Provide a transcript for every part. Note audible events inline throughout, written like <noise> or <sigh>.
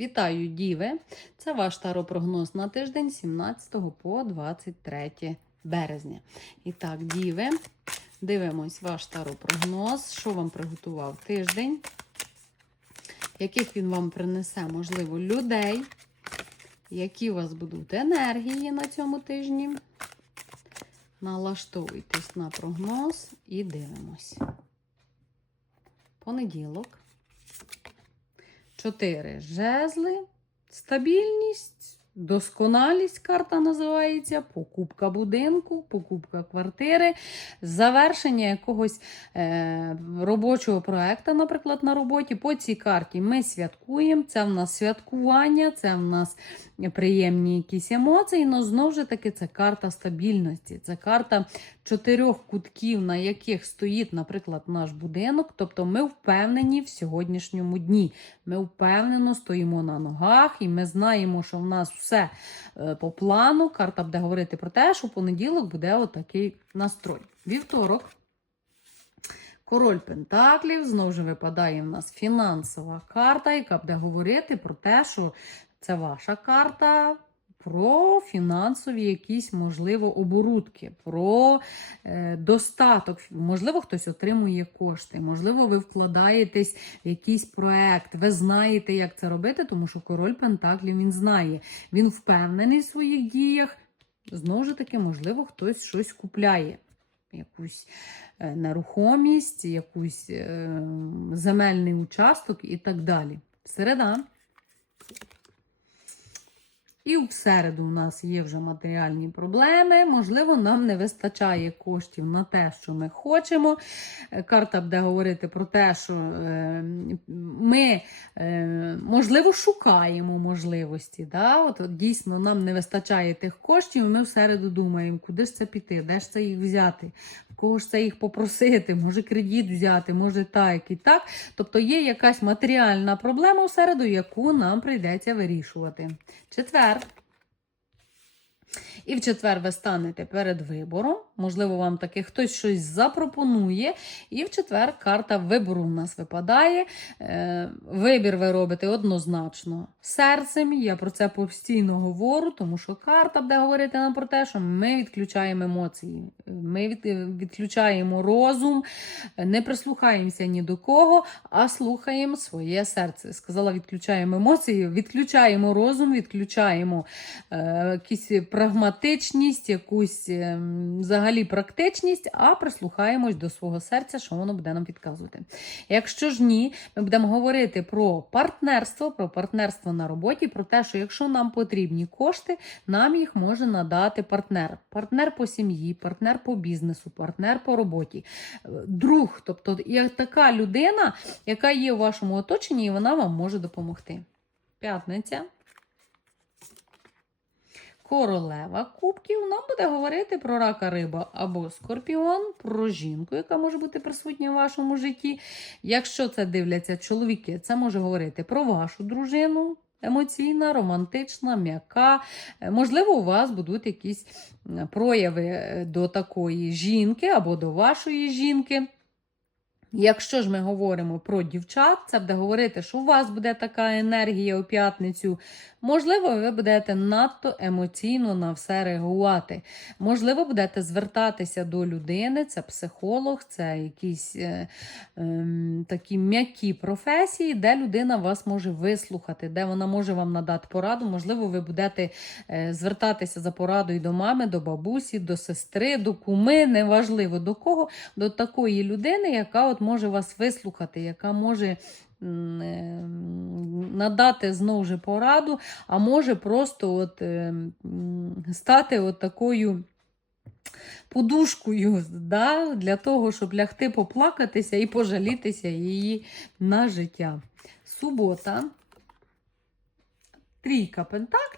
Вітаю, Діви! Це ваш таропрогноз на тиждень 17 по 23 березня. І так, Діви, дивимось ваш таропрогноз. Що вам приготував тиждень? Яких він вам принесе, можливо, людей? Які у вас будуть енергії на цьому тижні? Налаштовуйтесь на прогноз і дивимось. Понеділок. Чотири. Жезли, стабільність, досконалість карта називається, покупка будинку, покупка квартири, завершення якогось е, робочого проекту, наприклад, на роботі. По цій карті ми святкуємо. Це в нас святкування, це в нас приємні якісь емоції, але знову ж таки це карта стабільності, це карта чотирьох кутків, на яких стоїть, наприклад, наш будинок. Тобто ми впевнені в сьогоднішньому дні. Ми впевнено стоїмо на ногах, і ми знаємо, що в нас все е, по плану. Карта буде говорити про те, що в понеділок буде отакий настрой. Вівторок. Король Пентаклів, знову ж випадає в нас фінансова карта, яка буде говорити про те, що це ваша карта про фінансові якісь, можливо, оборудки, про е, достаток. Можливо, хтось отримує кошти, можливо, ви вкладаєтесь в якийсь проект, ви знаєте, як це робити, тому що король Пентаклів він знає. Він впевнений в своїх діях. Знову ж таки, можливо, хтось щось купляє. Якусь е, нерухомість, якусь е, земельний участок і так далі. Середа. І в у нас є вже матеріальні проблеми. Можливо, нам не вистачає коштів на те, що ми хочемо. Е, Карта буде говорити про те, що е, ми, е, можливо, шукаємо можливості. Да? От, Дійсно, нам не вистачає тих коштів, ми в середу думаємо, куди ж це піти, де ж це їх взяти, кого ж це їх попросити, може кредит взяти, може так і так. Тобто є якась матеріальна проблема у середу, яку нам прийдеться вирішувати. Четвер. І в четвер ви станете перед вибором. Можливо, вам таки хтось щось запропонує. І в четвер карта вибору в нас випадає. Е, Вибір ви робите однозначно серцем. Я про це постійно говорю, тому що карта буде говорити нам про те, що ми відключаємо емоції, ми відключаємо розум, не прислухаємося ні до кого, а слухаємо своє серце. Сказала, відключаємо емоції, відключаємо розум, відключаємо е, якісь прагматичність, якусь е, взагалі практичність, а прислухаємось до свого серця, що воно буде нам підказувати. Якщо ж ні, ми будемо говорити про партнерство, про партнерство на роботі, про те, що якщо нам потрібні кошти, нам їх може надати партнер. Партнер по сім'ї, партнер по бізнесу, партнер по роботі, е, друг, тобто є така людина, яка є у вашому оточенні, і вона вам може допомогти. П'ятниця. Королева кубків нам буде говорити про рака риба або скорпіон, про жінку, яка може бути присутня в вашому житті. Якщо це дивляться чоловіки, це може говорити про вашу дружину. Емоційна, романтична, м'яка. Е, Можливо, у вас будуть якісь прояви е, до такої жінки або до вашої жінки. Якщо ж ми говоримо про дівчат, це буде говорити, що у вас буде така енергія у п'ятницю. Можливо, ви будете надто емоційно на все реагувати. Можливо, будете звертатися до людини, це психолог, це якісь е, ем, такі м'які професії, де людина вас може вислухати, де вона може вам надати пораду. Можливо, ви будете е, звертатися за порадою до мами, до бабусі, до сестри, до куми, неважливо до кого, до такої людини, яка от може вас вислухати, яка може е, надати знову ж пораду, а може просто от, е, стати от такою подушкою да, для того, щоб лягти поплакатися і пожалітися її на життя. Субота, трійка пентаклів.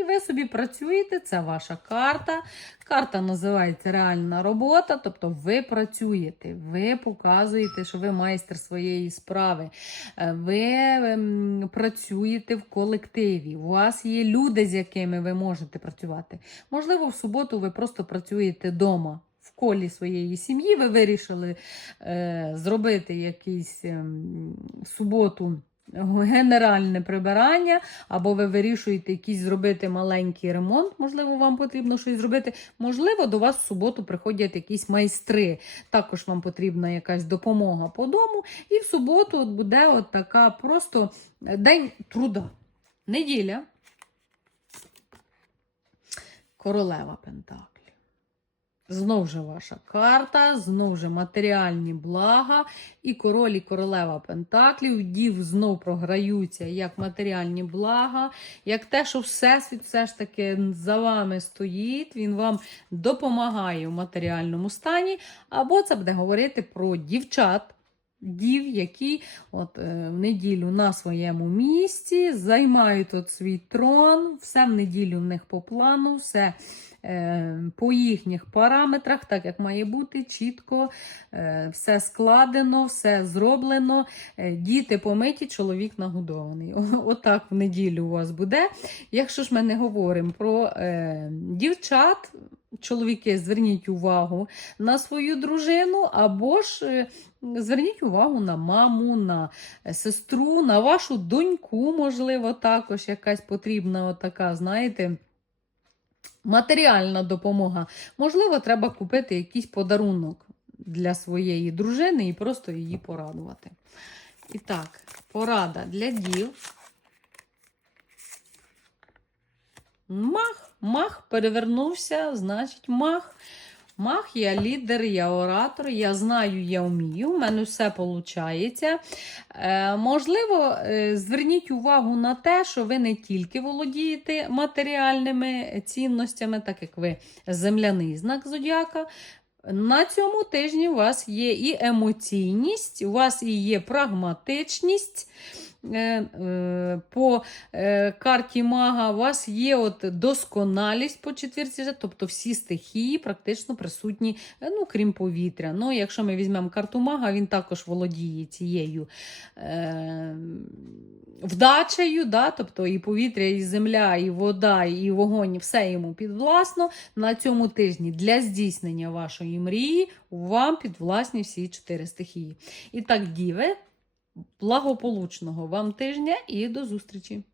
І ви собі працюєте, це ваша карта. Карта називається реальна робота, тобто ви працюєте, ви показуєте, що ви майстер своєї справи. Е, Ви ем, працюєте в колективі. У вас є люди, з якими ви можете працювати. Можливо, в суботу ви просто працюєте вдома. В колі своєї сім'ї ви вирішили е, зробити якийсь ем, суботу генеральне прибирання, або ви вирішуєте якийсь зробити маленький ремонт, можливо, вам потрібно щось зробити. Можливо, до вас в суботу приходять якісь майстри. Також вам потрібна якась допомога по дому. І в суботу от буде от така просто день труда. Неділя. Королева Пентаклів. Знов же ваша карта, знов же матеріальні блага, і король і королева Пентаклів, дів знов програються як матеріальні блага, як те, що Всесвіт все ж таки за вами стоїть, він вам допомагає в матеріальному стані, або це буде говорити про дівчат. Дів, які от, е, в неділю на своєму місці займають от свій трон, все в неділю в них по плану, все е, по їхніх параметрах, так як має бути, чітко, е, все складено, все зроблено. Діти помиті, чоловік нагодований. <laughs> Отак в неділю у вас буде. Якщо ж ми не говоримо про дівчат, чоловіки, зверніть увагу на свою дружину, або ж е, зверніть увагу на маму, на е, сестру, на вашу доньку, можливо, також якась потрібна, така, знаєте. Матеріальна допомога. Можливо, треба купити якийсь подарунок для своєї дружини і просто її порадувати. І так, порада для дів. Мах, мах перевернувся, значить, мах. Мах, я лідер, я оратор, я знаю, я вмію, в мене все виходить. Е, можливо, е, зверніть увагу на те, що ви не тільки володієте матеріальними цінностями, так як ви земляний знак зодіака. На цьому тижні у вас є і емоційність, у вас і є прагматичність. Е, е, По е, карті мага у вас є от досконалість по четвірці, тобто всі стихії практично присутні, ну, крім повітря. Ну, якщо ми візьмемо карту мага, він також володіє цією вдачею, да? тобто і повітря, і земля, і вода, і вогонь, все йому підвласно. На цьому тижні для здійснення вашої мрії вам підвласні всі чотири стихії. І так, діви, благополучного вам тижня і до зустрічі!